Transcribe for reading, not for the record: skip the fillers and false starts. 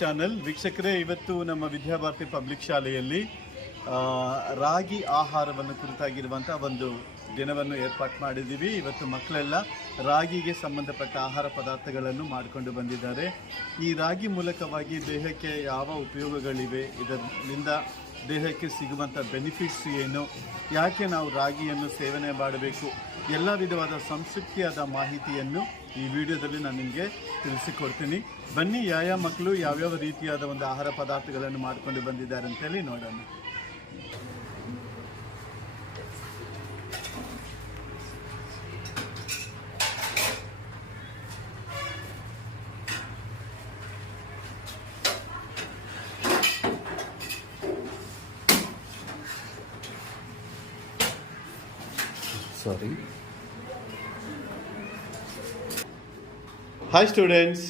Channel ವೀಕ್ಷಕರೇ, ಇವತ್ತು ನಮ್ಮ ವಿದ್ಯಾಭಾರತಿ ಪಬ್ಲಿಕ್ ಶಾಲೆಯಲ್ಲಿ ರಾಗಿ ಆಹಾರವನ್ನು ಕುರಿತಾಗಿರುವಂಥ ಒಂದು ದಿನವನ್ನು ಏರ್ಪಾటు ಮಾಡಿದ್ದೀವಿ. ಇವತ್ತು ಮಕ್ಕಳೆಲ್ಲ ರಾಗಿಗೆ ಸಂಬಂಧಪಟ್ಟ ಆಹಾರ ಪದಾರ್ಥಗಳನ್ನು ಮಾಡಿಕೊಂಡು ಬಂದಿದ್ದಾರೆ. ಈ ರಾಗಿ ಮೂಲಕವಾಗಿ ದೇಹಕ್ಕೆ ಯಾವ ಉಪಯೋಗಗಳಿವೆ, ಇದರಿಂದ ದೇಹಕ್ಕೆ ಸಿಗುವಂಥ ಬೆನಿಫಿಟ್ಸ್ ಏನು, ಯಾಕೆ ನಾವು ರಾಗಿಯನ್ನು ಸೇವನೆ ಮಾಡಬೇಕು, ಎಲ್ಲ ವಿಧವಾದ ಸಂಸ್ಕೃತಿಯಾದ ಮಾಹಿತಿಯನ್ನು ಈ ವಿಡಿಯೋದಲ್ಲಿ ನಾನು ನಿಮಗೆ ತಿಳಿಸಿಕೊಡ್ತೀನಿ. ಬನ್ನಿ, ಯಾವ ಮಕ್ಕಳು ಯಾವ್ಯಾವ ರೀತಿಯಾದ ಒಂದು ಆಹಾರ ಪದಾರ್ಥಗಳನ್ನು ಮಾಡಿಕೊಂಡು ಬಂದಿದ್ದಾರೆ ಅಂತೇಳಿ ನೋಡೋಣ. Hi students.